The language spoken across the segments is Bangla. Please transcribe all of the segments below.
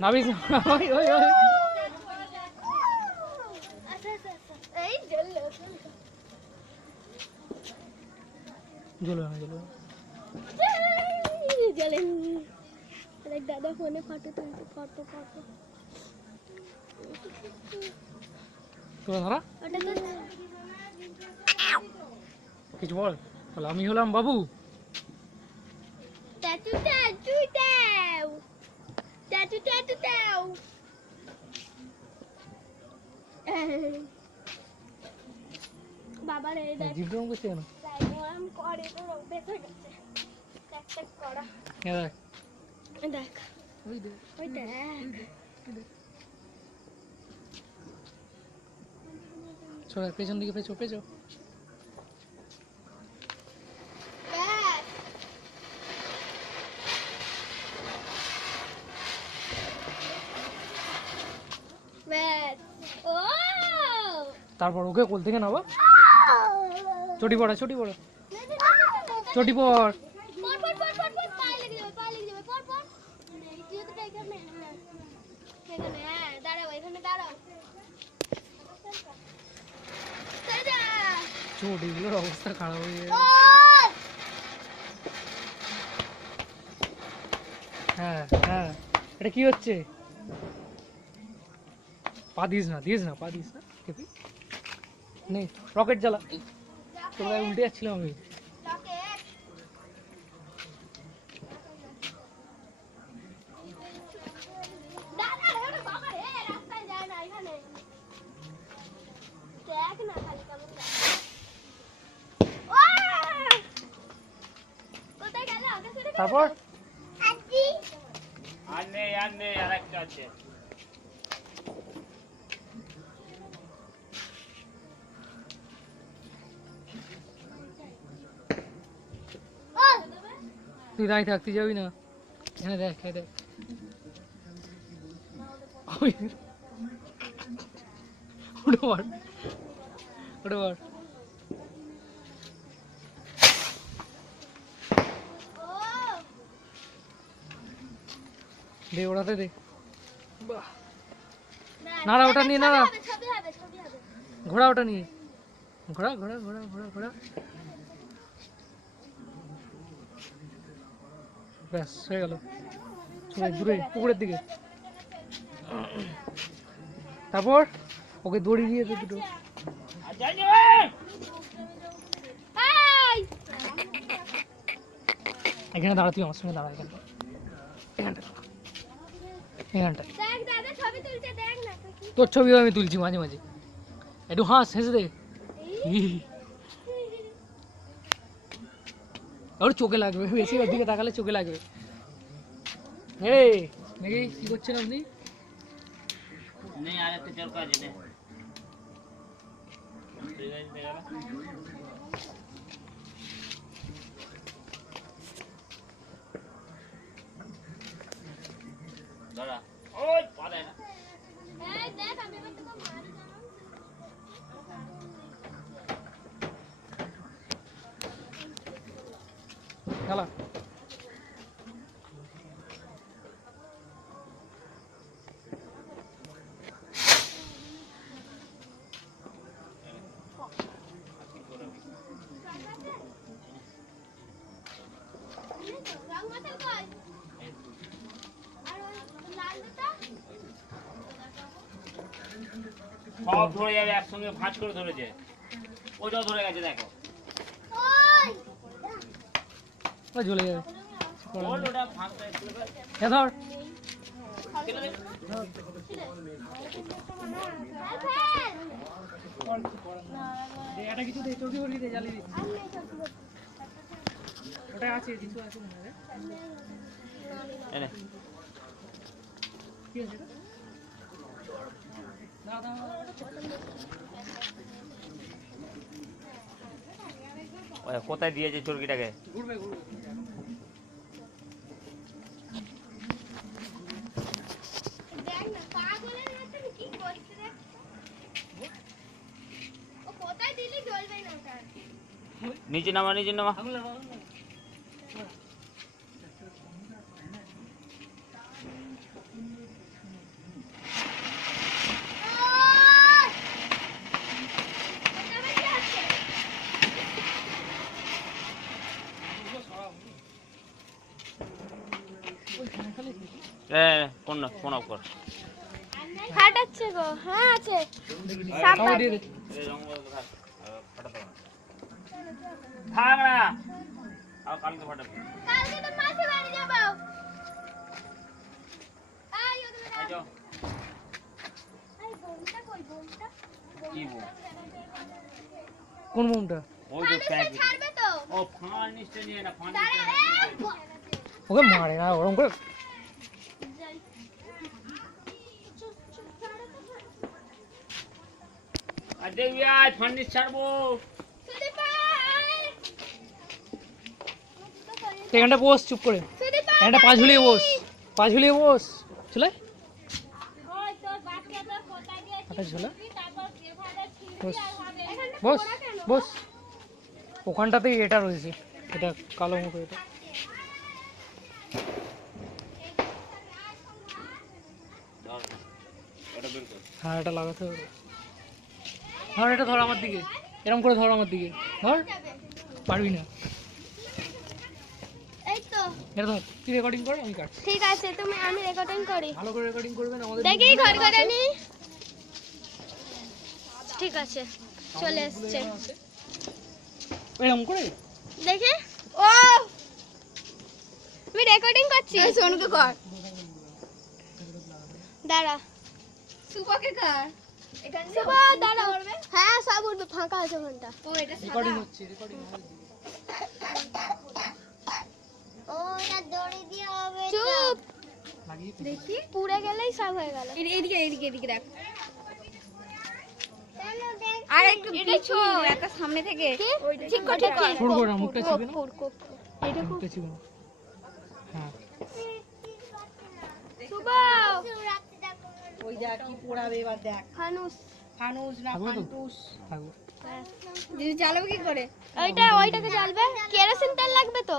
নাবিস ওই ওই ওই এই জ্বললো জ্বলো না জ্বলো জ্বলেন দেখ দাদা ফোনে ফটো তুলছে ফটো তোরা ধরা ওটা তো কিছু বল তাহলে আমি হলাম বাবু ট্যাটু দাও বাবা রে দেখ জিভ রং করছে কেন গরম করে তো অভ্যেস হয়ে গেছে ট্যাক করা দেখ দেখ ওই দেখ ওই দেখ চল পেছন দিকে পেছো পেছো তারপর ওকে কোল থেকে নাও চটি পড়া চটি পড়া চটি পড় পায়ে লেগে যাবে পর তুই তো এখানে দাঁড়াও এখানে দাঁড়াও চটিগুলোর অবস্থা খারাপ হয়ে যাবে হ্যাঁ হ্যাঁ এটা কি হচ্ছে পা দিস না পা দিস না কেপি নেই রকেট জ্বালা তোর গায়ে উল্টে যাচ্ছিলাম আমি তারপর আর একটা আছে তুই দাঁড়িয়ে থাকতে যাবি না এখানে দেখ দেখ ওটা মার দে ওড়াতে দে নাড়া ওটা নিয়ে নাড়া ঘোড়া ওটা নিয়ে ঘোড়া ব্যাস হয়ে গেল দূরে পুকুরের দিকে তারপর ওকে দড়ি দিয়ে দুটো এখানে দাঁড়া তুই আমার সঙ্গে দাঁড়া এখানটা তোর ছবিও আমি তুলছি মাঝে মাঝে একটু হেসে দে ওর চোখে লাগবে বেশি ওর দিকে তাকালে চোখে লাগবে এই নাকি কি করছেন আপনি খেলা সব ধরে যাবে একসঙ্গে ভাঁজ করে ধরেছে ওটাও ধরে গেছে দেখো ঝুলে যাবে ওটা ভাঁজ করে ধর এটা কিছু দে চটি বলি দে জ্বালিয়ে দিচ্ছি ওটা আছে কিছু আছে মনে হয় এনে কি আছে দাদা কোথায় দিয়েছে চুরকিটাকে ঘুরবে নিচে নামা কোন না ফোন অফ কর ফাটাচ্ছে গো। হ্যাঁ আছে। সাপ আমার দিয়ে দে। এই রং বল থাক ফাটাতে হবে থাক না আর কালকে ফাটাবি কালকে তো মাসি বাড়ি যাব। আই ওদের এই যাও আই বোনটা কই বোনটা? কি বল কোন মুমটা? ওই যে প্যাকেট ছাড়বে তো? ও ফান নিচে নিয়ে না ফান দাঁড়া ওকে মারে না ওরকম করে। আর দেখবি আজ ফান নিচ ছাড়বো এখানটা বস চুপ করে, এখানটা পা ঝুলিয়ে বস, পা ঝুলিয়ে বস। চলে হাঁটা ঝোলা বস বস বস। ওখানটাতেই এটা রয়েছে, এটা কালো মতো এটা। ধর এটা বের কর হ্যাঁ এটা লাগাতে হবে। ধর এটা ধর আমার দিকে, এরকম করে ধর আমার দিকে, ধর। পারবি না, এই তো এটা ধর। তুই রেকর্ডিং কর, আমি কাটছি। ঠিক আছে তুমি আমি রেকর্ডিং করি। ভালো করে রেকর্ডিং করবেন আমাদের। দেখি ঘর করে নি। ঠিক আছে চলে এসছে। এরকম করে দেখে ও আমি রেকর্ডিং করছি। সোনুকে কর দাঁড়া। সুপাকে কর এখানে সুপা দাঁড়া। হ্যাঁ সব উঠবে, ফাঁকা আছে ঘন্টা। ও এটা রেকর্ডিং হচ্ছে, রেকর্ডিং হবে। ও না দড়ি দিয়ে হবে। চুপ দেখি পুড়ে গেলেই সব হয়ে গেল। এদিকে এদিকে এদিকে দেখ। আর একটু পিছু একটা সামনে থেকে ঠিক কর ঠিক কর। ফুড় করে মুখটা চিপে না, এটা মুখটা চিপে না। হ্যাঁ সুপা ওই দেখ কি পোড়াবে এবার দেখ। ফানুস ফানুস না থাকবে তো? ফান্টুস থাকবে। দিদি চালাবে কি করে? ওইটাকে জ্বালবে। কেরোসিন তেল লাগবে তো?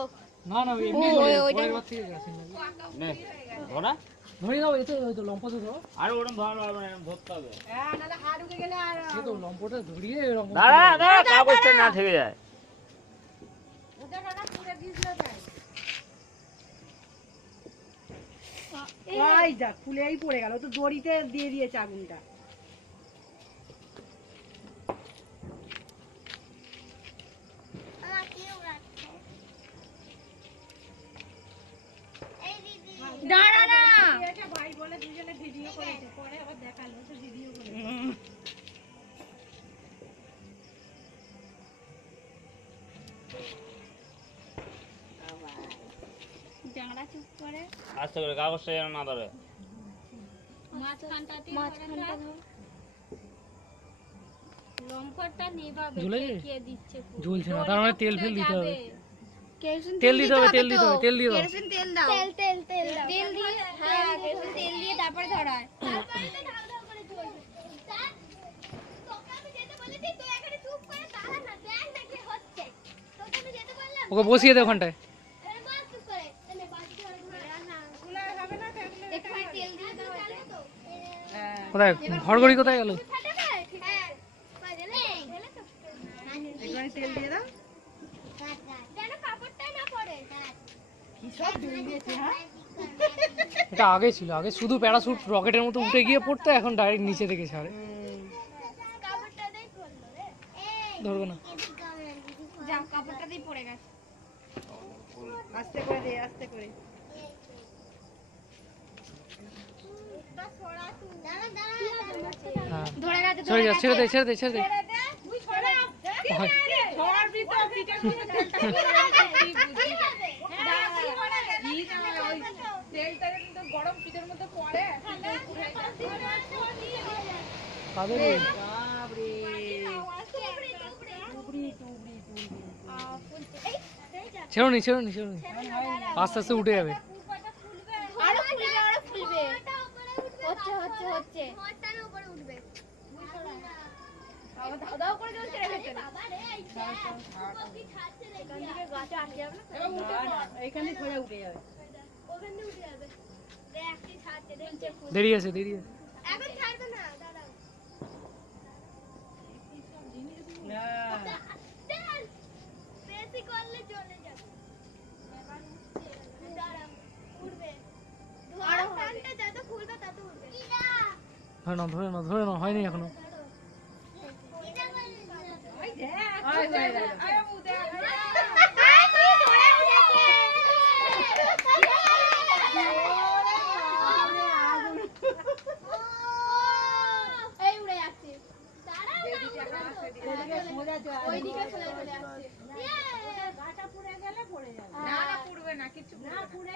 না না এমনি করে পরের বার থেকে গেছে না। নে ধরা ধরে দাও, এতে হয়তো লম্পতে দাও। আর ওরকম ধরা হবে না এরকম ধরতে হবে হ্যাঁ নালে হাত ঢুকে গেলে আর সে তো লম্পটা ধরিয়ে এরকম। দাঁড়া দাঁড়া কাগজটা না থেকে যায় ওটা না পুরো দিছিল তাই। ওই দেখ ফুলেই পড়ে গেল, তো দড়িতে দিয়ে দিয়েছে আগুনটা। দাঁড়া না ভাই বলে দুজনে ভিডিও করেছে, পরে আবার দেখালো তো ভিডিও করে। জাংড়া চুপ করে আস্তে করে কাগজটা যেন না ধরে মাঝখানটা ধর। লম্পটটা নিভাবে ঝুলে যায়? কে দিচ্ছে পুরো। ঝুলছে না, তার মানে তেল ফেল দিতে হবে। কেরোসিন তেল দিতে হবে, তেল দিতে হবে, তেল দিয়ে দাও। কেরোসিন তেল দাও। তেল তেল তেল দাও। তেল দিয়ে হ্যাঁ কেরোসিন তেল দিয়ে তারপরে ধরায়। তারপরে তো ধাও ধাও করে জ্বলবে। স্যার, তোকে আমি যেতে বলেছি, তুই এখানে চুপ করে দাঁড়া না, দেখ না কি হচ্ছে। তোকে আমি যেতে বললাম। ওকে বসিয়ে দে ওখানটায়। এই বস চুপ করে। এনে বাড়ি ধরে না। একটুখানি তেল দিয়ে দাও এটা। হ্যাঁ কোথায় ঘরগড়ি কোথায় গেল? ফাটাবে? হ্যাঁ। বাজলে? ঢেলে তো। একটুখানি তেল দিয়ে দাও। যেন কাপড়টা না পড়ে। কি সব দিয়ে দিয়েছে হ্যাঁ। এটা আগে ছিল, আগে শুধু প্যারাশুট রকেটের মতো উঠে গিয়ে পড়তো, এখন ডাইরেক্ট নিচে থেকে ছাড়ে। কাপড়টা দেই পড়লো রে। এই ধরবে না। যাও কাপড়টা দিয়ে পড়ে গেছে। আস্তে করে দে আস্তে করে। দাঁড়া দাঁড়া। হ্যাঁ ধরে গেছে ছেড়ে যা, ছেড়ে দে, ছেড়ে দে, ছেড়ে দে। তুই ছড়া হয়। ছড়াবি তো পিঠে পিঠে তেলটা তেলটা কিন্তু গরম পিঠের মধ্যে পড়ে। কাদের? বাপরে ছেড়ো নি, ছেড়ো নি, ছেড়ো নি। আস্তে আস্তে উঠে যাবে। আরো ফুলবে আরো ফুলবে। হচ্ছে হচ্ছে হচ্ছে। মরটার উপরে উঠবে। আবার দাও দাও করে জ্বলছে রে ভেতরে। বাবা রে এই কি ছাড়ছে রে। এখান থেকে গাছে আটকে যাবে না। এবার উঠে পড়। এইখানে সোজা উঠে যাবে। ওখান থেকে উঠে যাবে। দেখ কি ছাড়ছে দেখছে। দেরি আছে, দেরি আছে। এখন ছাড়বে না দাঁড়াও। না চল। বেশি করলে চলে যাবে। দাঁড়াও উঠবে। ধরে নাও ধরে নাও, হয়নি এখনো। এই উড়ে যাচ্ছে। দাঁড়াও না, ওইদিকে চলে যাচ্ছে। গাটা পুড়ে গেলে পড়ে যাবে। না না পুড়বে না, কিছু না পুড়ে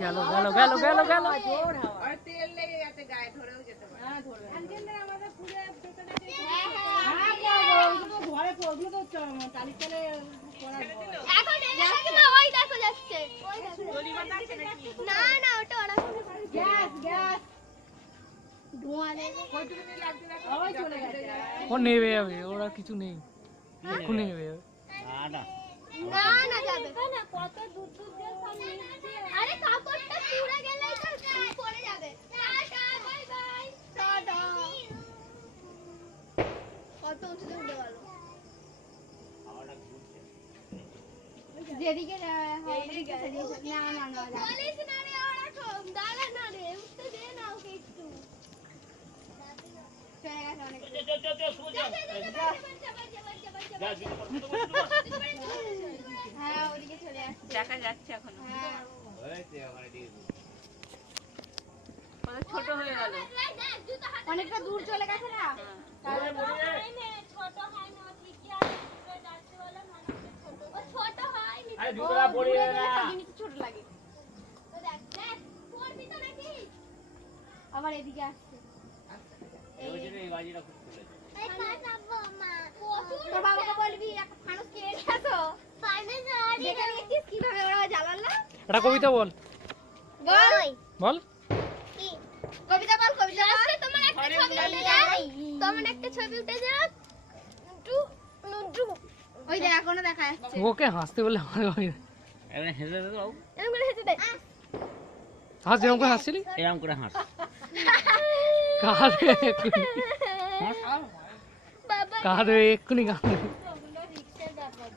গেল গেল গেল গেল গেল। জোর হাওয়া। আর তেল লেগে গেছে গায়ে, ধরেও যেতে পারে। হ্যাঁ ধরবে। একদিন আমাদের পুড়ে ভেতরে ঘরে পড়লো তো টালি চলে পড়া। এখন এই দেখো না, ওই দেখো যাচ্ছে। ওই দেখো। না না, ওটা ওরা গ্যাস গ্যাস ধোঁয়া নেই। কতটুকু লাগছে দেখো। ওই চলে গেছে। ও নেবে যাবে, ওর আর কিছু নেই, এক্ষুনি নেবে যাবে। না না যাবে না, কত দূর দূর দিয়ে সব নিচ্ছে। আরে কাপড়টা পুড়ে গেলেই তো পড়ে যাবে। Tata bye bye. টাটা। কত উঁচুতে উঠে গেল। যেদিকে এইদিকে না না না বলিস না রে, ওরা দাঁড়া না রে, উঠতে দে না ওকে একটু। চলে গেছে অনেক। হ্যাঁ ওদিকে চলে আসছে, দেখা যাচ্ছে এখনো। হ্যাঁ ছোট হয়ে গেল। অনেকটা দূর চলে গেছে না। ছোট হয় না, ঠিকই আছে, দূরে যাচ্ছে বলে মনে হচ্ছে ছোট। ও ছোট হয় নি, আরে জুতোটা পরিয়ে না। জিনিস ছোট লাগে। তো দেখ দেখ পড়বি তো নাকি, আবার এদিকে আসছে। এই বাজিটা খুব চলেছে। এই কাটাবো মা, তোর বাবাকে বলবি একটা ফানুস কিনে নিয়ে আসো। ফানুস আর দেখে নিয়েছিস কিভাবে ওরা জ্বালালো। একটা কবিতা বল, বল বল। কি কবিতা বল, কবিতা বল। তোমার একটা ছবি উঠে যাক, তোমার একটা ছবি উঠে যাক। নুটু নুটু, ওই দেখ এখনো দেখা যাচ্ছে। ওকে হাসতে বলে আমার হয় না। এখানে হেসে দে বাবু। এরকম করে হেঁটে দে। হাস, যেরকম করে হাসছিলি এরকম করে হাস। কাঁদবে এক্ষুনি, বাবা কাঁদবে এক্ষুনি কাঁদবে। রিক্সার ব্যাপার।